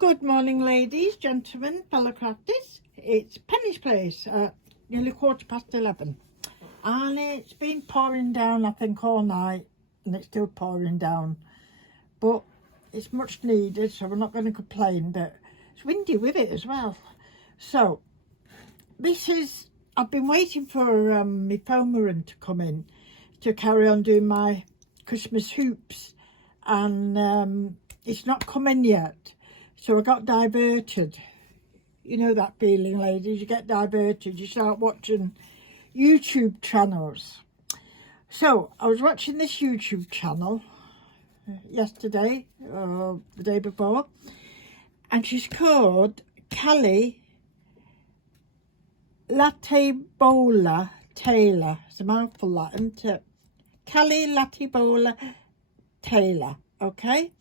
Good morning, ladies, gentlemen, fellow crafties. It's Penny's Place at nearly 11:15, and it's been pouring down, I think, all night, and it's still pouring down, but it's much needed, so we're not going to complain. But it's windy with it as well. So I've been waiting for my foamer to come in to carry on doing my Christmas hoops, and it's not come in yet. So I got diverted. You know that feeling, ladies. You get diverted. You start watching YouTube channels. So I was watching this YouTube channel yesterday, or the day before. And she's called Kelly Latibola Taylor. It's a mouthful, that, isn't it? Kelly Latibola Taylor, okay?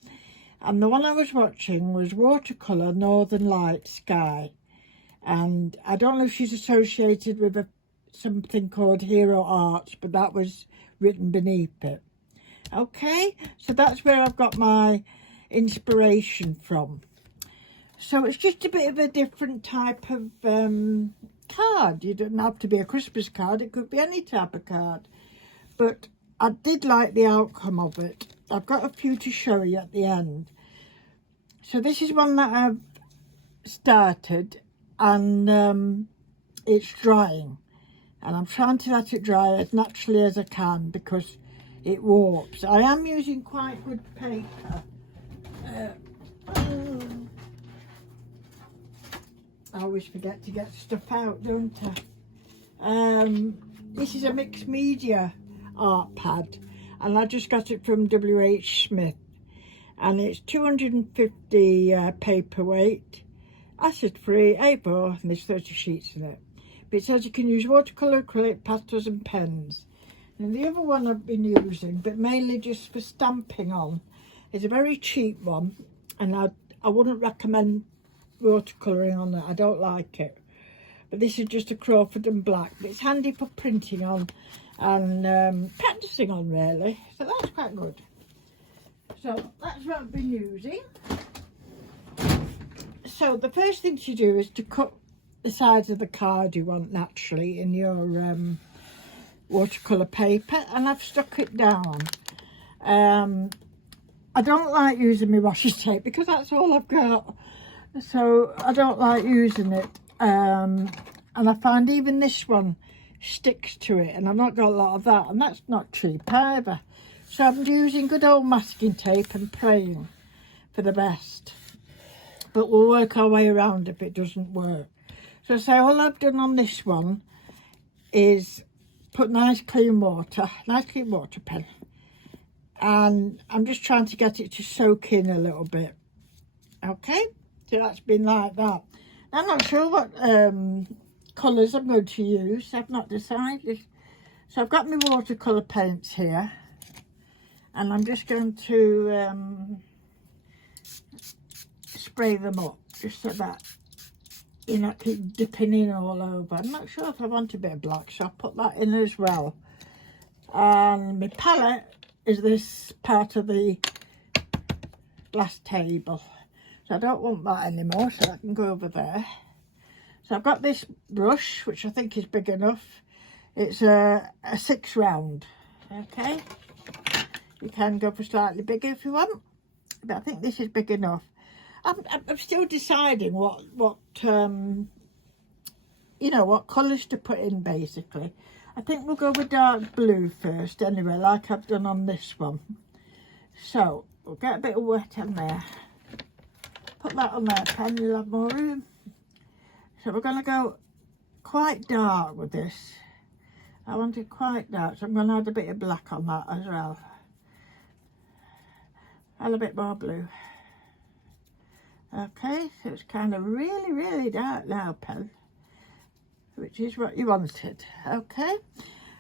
And the one I was watching was Watercolour Northern Light Sky. And I don't know if she's associated with something called Hero Arts, but that was written beneath it. Okay, so that's where I've got my inspiration from. So it's just a bit of a different type of card. You don't have to be a Christmas card. It could be any type of card. But I did like the outcome of it. I've got a few to show you at the end. So this is one that I've started, and it's drying. And I'm trying to let it dry as naturally as I can because it warps. I am using quite good paper. I always forget to get stuff out, don't I? This is a mixed media art pad, and I just got it from WH Smith, and it's 250 paperweight, acid free, A4, and there's 30 sheets in it. But it says you can use watercolour, acrylic, pastels and pens. And the other one I've been using, but mainly just for stamping on, is a very cheap one, and I wouldn't recommend watercolouring on it. I don't like it. But this is just a Crawford and black, but it's handy for printing on and practicing on, really. So that's quite good. So that's what I've been using. So the first thing to do is to cut the sides of the card you want naturally in your watercolour paper, and I've stuck it down. I don't like using my washi tape because that's all I've got, so I don't like using it, and I find even this one sticks to it, and I've not got a lot of that, and that's not cheap either. So I'm using good old masking tape and praying for the best, but we'll work our way around if it doesn't work. So all I've done on this one is put nice clean water pen, and I'm just trying to get it to soak in a little bit. Okay, so that's been like that. I'm not sure what colours I'm going to use. I've not decided. So I've got my watercolour paints here, and I'm just going to spray them up just so that you know, keep dipping in all over. I'm not sure if I want a bit of black, so I'll put that in as well. And my palette is this part of the glass table, so I don't want that anymore, so I can go over there. So I've got this brush, which I think is big enough. It's a 6 round, okay? You can go for slightly bigger if you want, but I think this is big enough. I'm still deciding what you know, what colours to put in, basically. I think we'll go with dark blue first anyway, like I've done on this one. So we'll get a bit of wet on there. Put that on there, pen, you'll have more room. So we're going to go quite dark with this. I want it quite dark, so I'm going to add a bit of black on that as well. Add a bit more blue. Okay, so it's kind of really, really dark now, pen, which is what you wanted. Okay,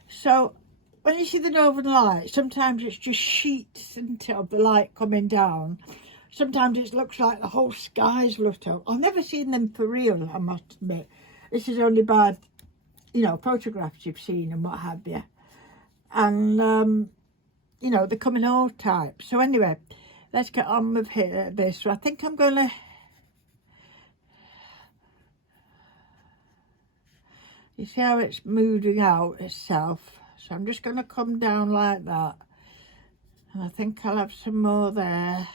so when you see the northern light, sometimes it's just sheets of the light coming down. Sometimes it looks like the whole sky's lit up. I've never seen them for real, I must admit. This is only by, you know, photographs you've seen and what have you. And, you know, they come in all types. So anyway, let's get on with this. So I think I'm going to You see how it's moving out itself? So I'm just going to come down like that. And I think I'll have some more there.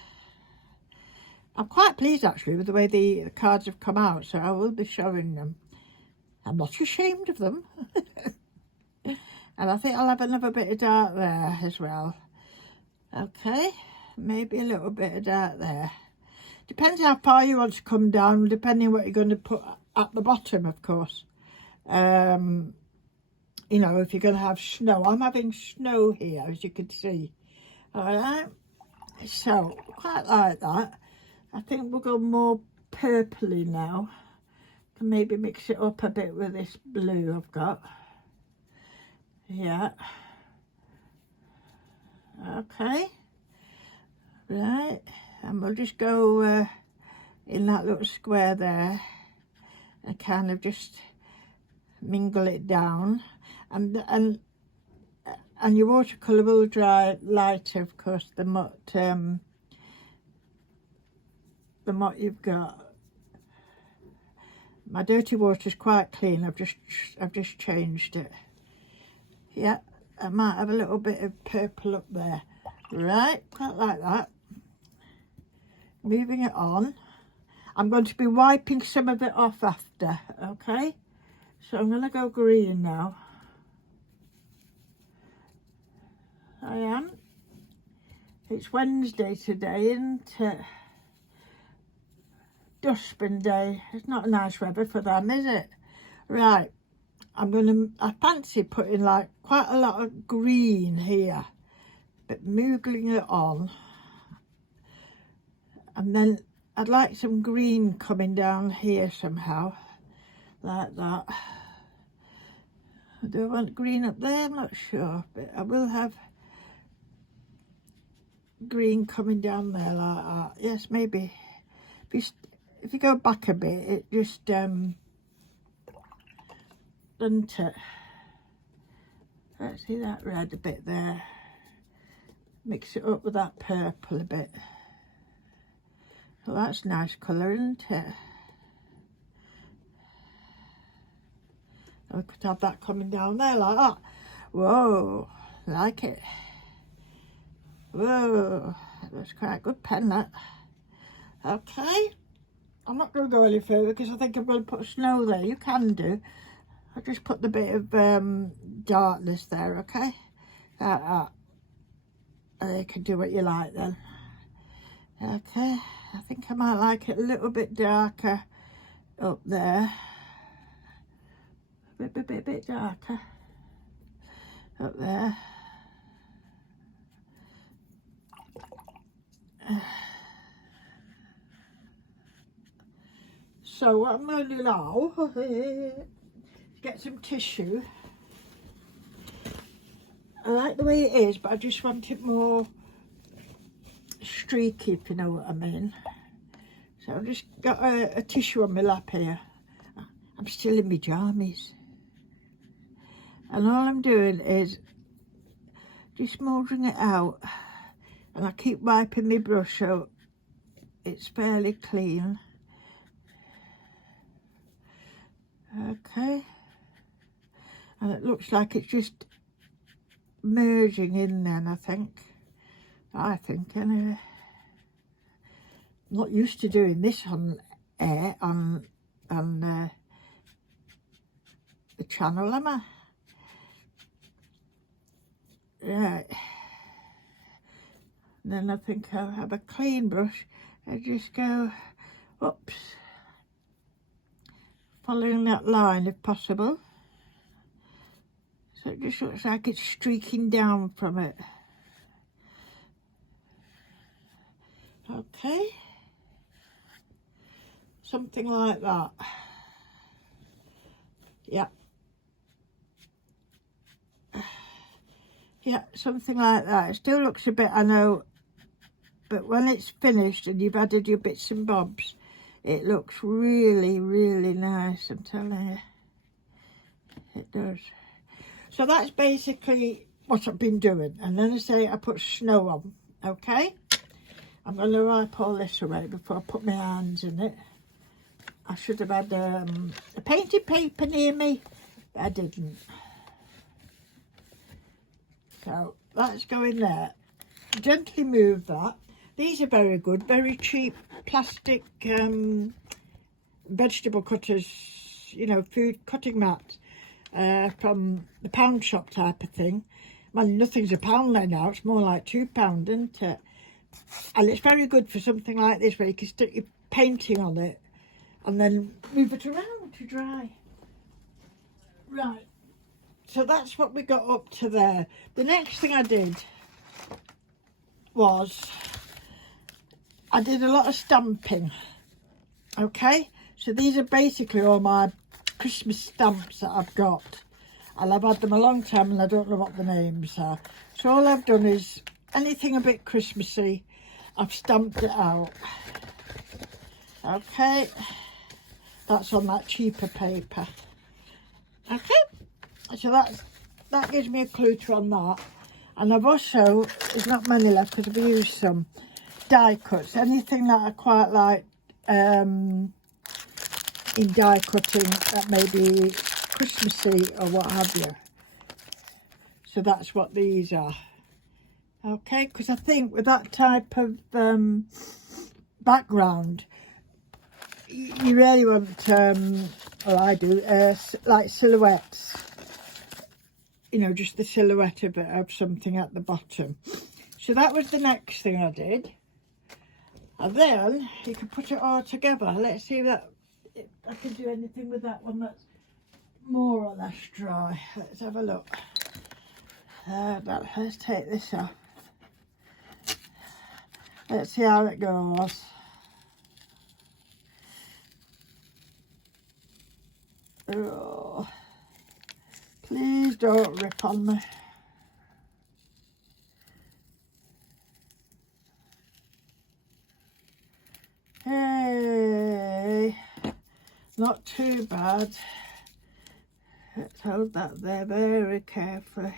I'm quite pleased actually with the way the cards have come out, so I will be showing them. I'm not ashamed of them. And I think I'll have another bit of dark there as well. Okay, maybe a little bit of dark there. Depends how far you want to come down, depending what you're going to put at the bottom, of course. You know, if you're going to have snow. I'm having snow here, as you can see. Alright, so quite like that. I think we'll go more purpley now. Can maybe mix it up a bit with this blue I've got. Yeah. Okay. Right, and we'll just go in that little square there and kind of just mingle it down, and your watercolour will dry lighter, of course, than what you've got. My dirty water's quite clean. I've just changed it. Yeah, I might have a little bit of purple up there. Right, quite like that. Moving it on. I'm going to be wiping some of it off after, okay? So I'm going to go green now. I am. It's Wednesday today, isn't it? Dustbin day. It's not a nice weather for them, is it? Right. I fancy putting like quite a lot of green here, but moogling it on. And then I'd like some green coming down here somehow, like that. Do I want green up there? I'm not sure, but I will have green coming down there like that. Yes, maybe. If you go back a bit, it just doesn't it? Let's see that red a bit there. Mix it up with that purple a bit. Well, that's a nice colour, isn't it? I could have that coming down there like that. Whoa, like it. Whoa, that's quite a good pen, that. Okay, I'm not going to go any further because I think I'm going to put snow there. You can do. I'll just put the bit of darkness there, okay? And you can do what you like then. Okay, I think I might like it a little bit darker up there. A bit darker up there. So what I'm going to do now, get some tissue. I like the way it is, but I just want it more streaky, if you know what I mean. So I've just got a tissue on my lap here. I'm still in my jammies. And all I'm doing is just moulding it out. And I keep wiping my brush so it's fairly clean. Okay. And it looks like it's just merging in then, I think anyway. I'm not used to doing this on air, on the channel, am I? Right. And then I think I'll have a clean brush and just go, oops, following that line if possible. So it just looks like it's streaking down from it. Okay. Something like that. Yeah. Yeah, something like that. It still looks a bit, I know, but when it's finished and you've added your bits and bobs, it looks really, really nice, I'm telling you. It does. So that's basically what I've been doing. And then I say I put snow on, okay? I'm going to wipe all this away before I put my hands in it. I should have had a painted paper near me. but I didn't. So that's going there. Gently move that. These are very good, very cheap plastic vegetable cutters, you know, food cutting mats from the pound shop type of thing. Well, nothing's a pound there now, it's more like £2, isn't it? And it's very good for something like this where you can stick your painting on it and then move it around to dry. Right, so that's what we got up to there. The next thing I did was I did a lot of stamping. Okay, so these are basically all my Christmas stamps that I've got, and I've had them a long time and I don't know what the names are. So all I've done is anything a bit Christmassy, I've stamped it out. Okay, that's on that cheaper paper. Okay, so that gives me a clue to on that. And I've also, there's not many left because I've used some die cuts, anything that I quite like in die cutting that may be Christmassy or what have you. So that's what these are. Okay, because I think with that type of background, you really want, well I do, like silhouettes. You know, just the silhouette of it, of something at the bottom. So that was the next thing I did. And then you can put it all together. Let's see if I can do anything with that one that's more or less dry. Let's have a look. Let's take this off. Let's see how it goes. Oh, please don't rip on me. Hey, not too bad. Let's hold that there very carefully.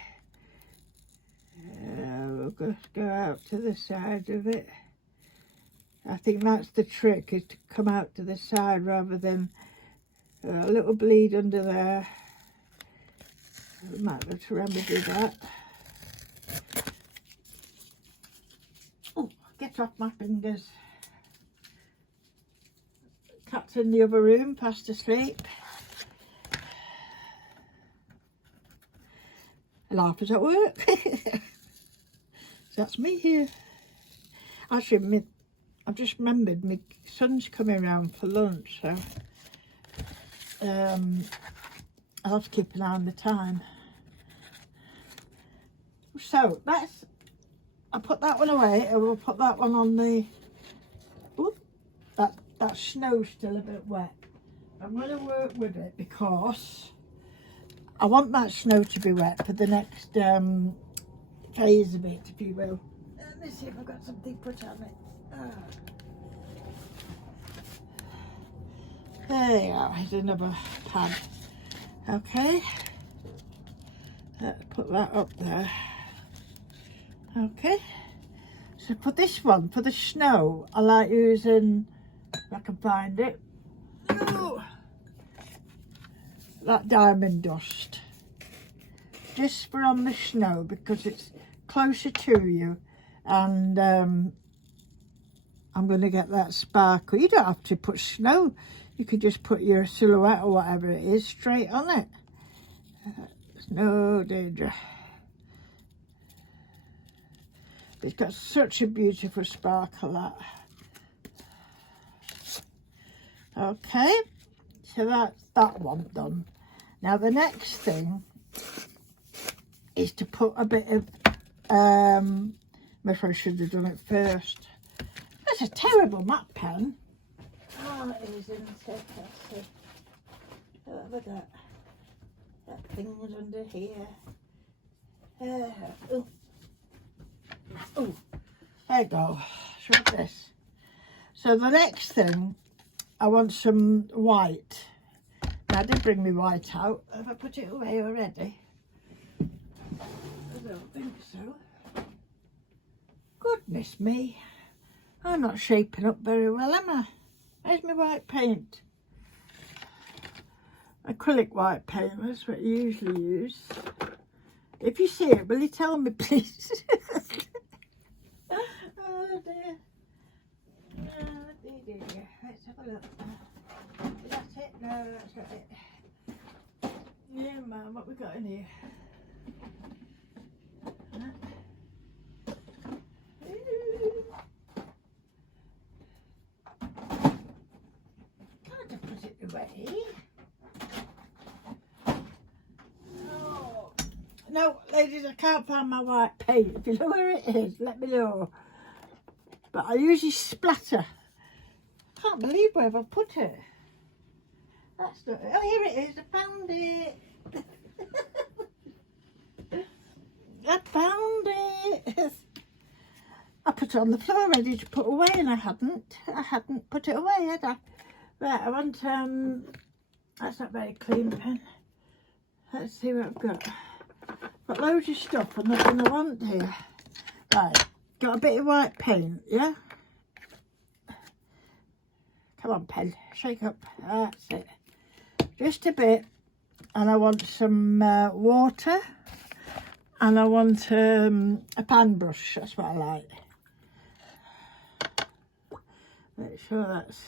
We'll just go out to the side of it. I think that's the trick, is to come out to the side rather than a little bleed under there. I might have to remedy that. Oh, get off my fingers. Cat's in the other room, fast asleep. Laughers at work. So that's me here. Actually, I've just remembered my son's coming around for lunch, so I'll have to keep an eye on the time. So I'll put that one away, and we'll put that one on the. Ooh, that snow's still a bit wet. I'm going to work with it because I want that snow to be wet for the next phase of it, if you will. Let me see if I've got something put on it. There you are, here's another pad. Okay, let's put that up there. Okay, so for this one, for the snow, I like using, if I can find it, that diamond dust. Just for on the snow because it's closer to you, and I'm going to get that sparkle. You don't have to put snow, you could just put your silhouette or whatever it is straight on it. There's no danger. It's got such a beautiful sparkle, that. Okay, so that's that one done. Now the next thing is to put a bit of, maybe I should have done it first. That's a terrible map pen. Oh, it is, isn't it? Let's see. Look at that. That thing's under here. Oh, there you go. Show this. So the next thing, I want some white. Now, I did bring me white out. Have I put it away already? I don't think so. Goodness me. I'm not shaping up very well, am I? Where's my white paint? acrylic white paint. That's what you usually use. If you see it, will you tell me, please? Oh dear. Oh dear. Let's have a look. Is that it? No, that's not it. Yeah, man, what we got in here? Can't I put it away? No, ladies, I can't find my white paint. If you know where it is, let me know. But I usually splatter. Can't believe where I've put it. That's not it. Oh, here it is. I found it. I found it. I put it on the floor ready to put away, and I hadn't put it away, had I? Right, I want, that's not very clean pen. Let's see what I've got. Got loads of stuff and nothing I want here. Right, got a bit of white paint, yeah? Come on, pen, shake up. That's it. Just a bit. And I want some water. And I want a pan brush. That's what I like. Make sure that's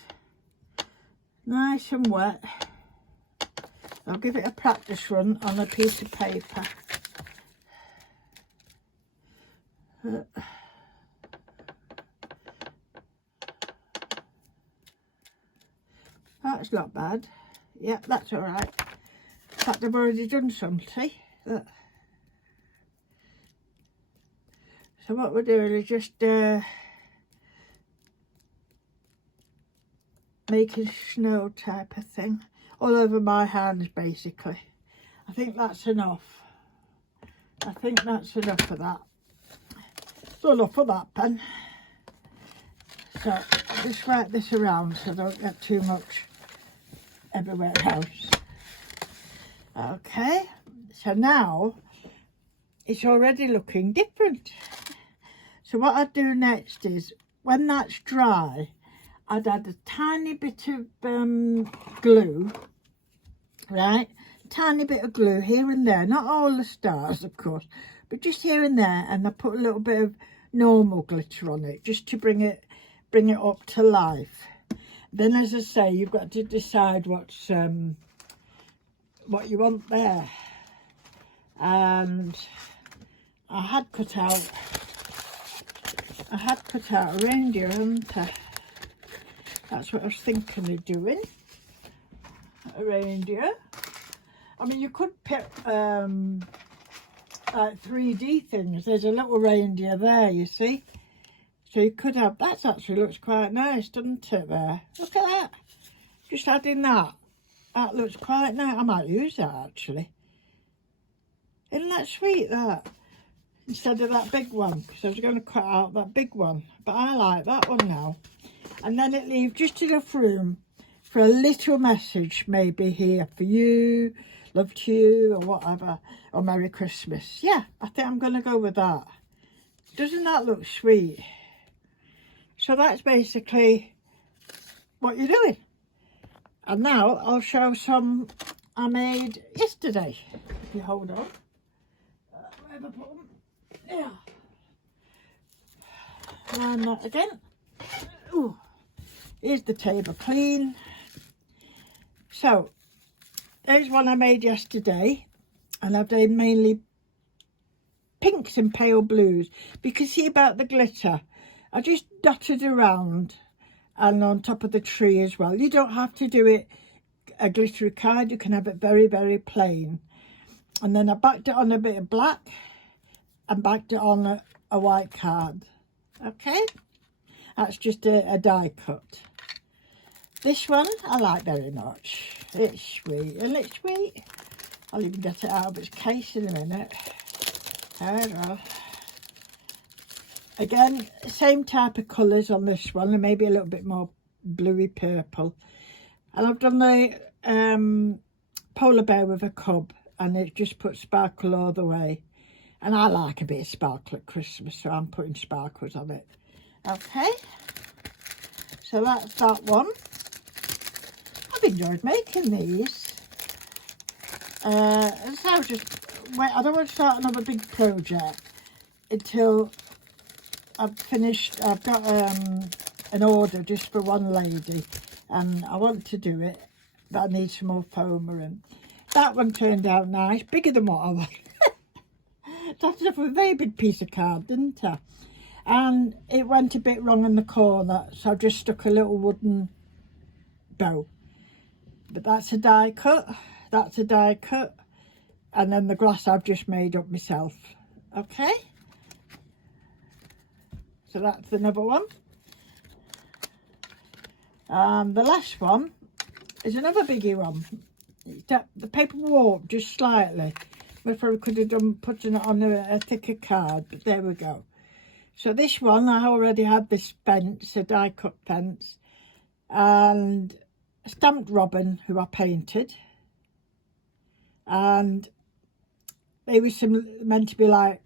nice and wet. I'll give it a practice run on a piece of paper. That's not bad. Yep, that's all right. In fact, I've already done some, see? Look. So what we're doing is just making snow type of thing all over my hands, basically. I think that's enough. I think that's enough for that. It's enough for that pen. So just write this around so I don't get too much everywhere else. Okay, so now it's already looking different. So what I'd do next is, when that's dry, I'd add a tiny bit of glue, right? Tiny bit of glue here and there, not all the stars, of course, but just here and there, and I put a little bit of normal glitter on it, just to bring it up to life. Then, as I say, you've got to decide what you want there. And I had cut out a reindeer, hadn't I? That's what I was thinking of doing. A reindeer. I mean, you could pick like 3D things. There's a little reindeer there, you see. So you could have, that actually looks quite nice, doesn't it, there? Look at that. Just adding that. That looks quite nice. I might use that, actually. Isn't that sweet, that? Instead of that big one, because I was going to cut out that big one. But I like that one now. And then it leaves just enough room for a little message, maybe here for you, love to you, or whatever, or Merry Christmas. Yeah, I think I'm going to go with that. Doesn't that look sweet? So that's basically what you're doing. And now I'll show some I made yesterday. If you hold on. Where have I put them? Yeah. And that again. Ooh. Here's the table clean. So, there's one I made yesterday. And I've done mainly pinks and pale blues. Because see about the glitter, I just dotted around and on top of the tree as well. You don't have to do it a glittery card. You can have it very, very plain. And then I backed it on a bit of black and backed it on a white card. Okay? That's just a die cut. This one I like very much. It's sweet. Isn't it sweet? I'll even get it out of its case in a minute. There we go. Again, same type of colours on this one, and maybe a little bit more bluey purple. And I've done the polar bear with a cub, and it just put sparkle all the way. And I like a bit of sparkle at Christmas, so I'm putting sparkles on it. Okay, so that's that one. I've enjoyed making these. So wait, I don't want to start another big project until I've finished. I've got an order just for one lady, and I want to do it, but I need some more foam. And that one turned out nice, bigger than what I wanted. That's a very big piece of card, didn't I? And it went a bit wrong in the corner, so I just stuck a little wooden bow. But that's a die cut, that's a die cut, and then the glass I've just made up myself. Okay, so that's another one. The last one is another biggie one. The paper warped just slightly. I probably could have done putting it on a thicker card, but there we go. So this one, I already had this fence, a die cut fence, and a stamped robin who I painted, and they were meant to be like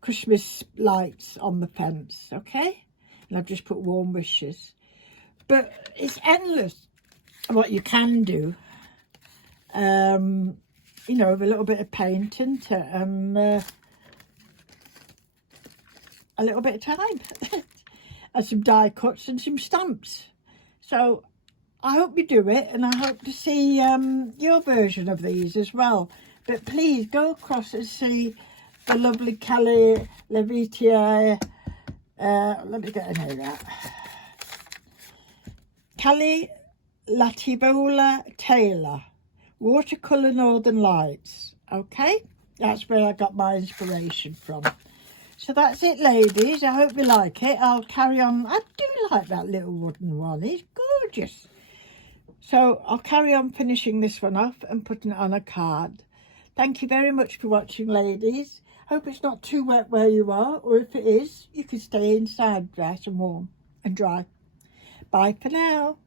Christmas lights on the fence, okay? And I've just put warm wishes. But it's endless what you can do. You know, with a little bit of paint into it, and a little bit of time and some die cuts and some stamps. So I hope you do it, and I hope to see your version of these as well. But please go across and see the lovely Kelly Levitier. Let me get a name out. Kelly Latibola Taylor. Watercolour Northern Lights. Okay, that's where I got my inspiration from. So that's it, ladies. I hope you like it. I'll carry on. I do like that little wooden one. It's gorgeous. So I'll carry on finishing this one off and putting it on a card. Thank you very much for watching, ladies. Hope it's not too wet where you are, or if it is, you can stay inside, nice and warm and dry. Bye for now.